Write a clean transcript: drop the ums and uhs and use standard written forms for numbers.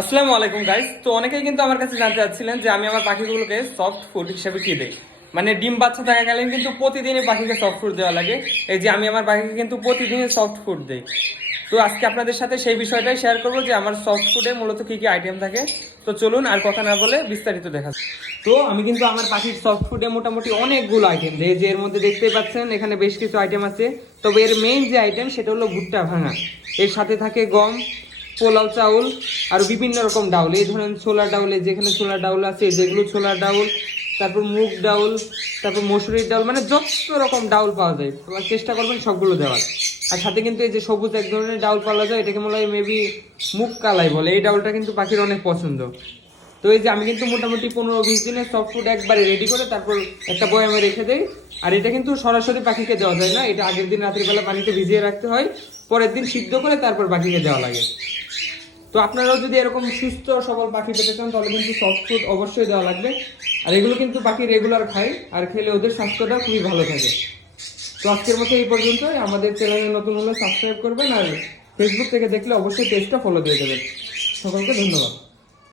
আসসালামু আলাইকুম গাইস। তো অনেকেই কিন্তু আমার কাছে জানতে চাচ্ছিলেন যে আমি আমার পাখিগুলোকে সফট ফুড হিসেবে কি দেই। মানে ডিম বাচ্চা থাকাকালীন কিন্তু প্রতিদিনই পাখিকে সফট ফুড দেওয়া লাগে। এই যে আমি আমার পাখিকে কিন্তু প্রতিদিনই সফট ফুড দেই। তো আজকে আপনাদের সাথে সেই বিষয়টাই শেয়ার করবো যে আমার সফট ফুডে মূলত কি কি আইটেম থাকে। তো চলুন আর কথা না বলে বিস্তারিত দেখা যাক। তো আমি কিন্তু আমার পাখির সফট ফুডে মোটামুটি অনেকগুলো আইটেম দিই, যে এর মধ্যে দেখতেই পাচ্ছেন এখানে বেশ কিছু আইটেম আছে। তবে এর মেইন যে আইটেম সেটা হলো ভুট্টা ভাঙা। এর সাথে থাকে গম, পোলাও চাউল আর বিভিন্ন রকম ডাউল। এই ধরেন ছোলা ডাউলে যেখানে ছোলা ডাউল আছে, যেগুলো ছোলা ডাউল, তারপর মুগ ডাউল, তারপর মসুরির ডাউল, মানে যত রকম ডাউল পাওয়া যায় তোমার চেষ্টা করবেন সবগুলো দেওয়ার। আর সাথে কিন্তু এই যে সবুজ এক ধরনের ডাউল পাওয়া যায়, এটাকে মনে হয় মেবি মুগ কালাই বলে। এই ডাউলটা কিন্তু পাখির অনেক পছন্দ। তো এই যে আমি কিন্তু মোটামুটি 15-20 দিনের সফট ফুড একবারে রেডি করে তারপর একটা বয়ামে রেখে দেই। আর এটা কিন্তু সরাসরি পাখিকে দেওয়া যায় না, এটা আগের দিন রাতের বেলা পানিতে ভিজিয়ে রাখতে হয়, পরের দিন সিদ্ধ করে তারপর পাখিকে দেওয়া লাগে। তো আপনারাও যদি এরকম সুস্থ সবল পাখি পেতে চান তাহলে কিন্তু সফট ফুড অবশ্যই দেওয়া লাগবে। আর এগুলো কিন্তু পাখি রেগুলার খায়, আর খেলে ওদের স্বাস্থ্যটা খুবই ভালো থাকে। তো আজকের মতো এই পর্যন্তই। আমাদের চ্যানেলে নতুন হলে সাবস্ক্রাইব করবেন, আর ফেসবুক থেকে দেখলে অবশ্যই পেজটা ফলো দিয়ে দেবেন। সকলকে ধন্যবাদ।